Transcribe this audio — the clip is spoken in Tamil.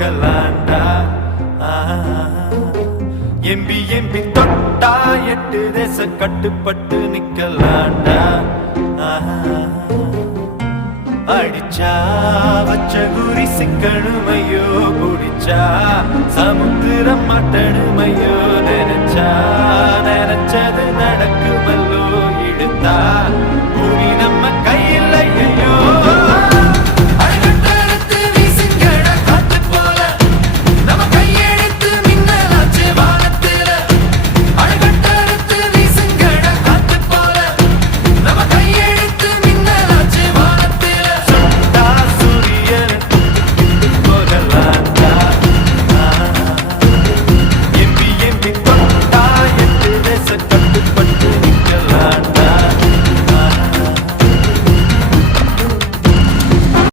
போகலாண்டா. எம்பி எம்பி தொட்டா 8 தேச கட்டுப்பட்டு நிக்கலாண்டா. அடிச்சா வச்ச குறி சிக்கணுமையோ, குடிச்சா சமுத்திரம் மட்டணுமையோ, நினைச்சா நினைச்சது நடக்குமல்லோ, இழுத்தா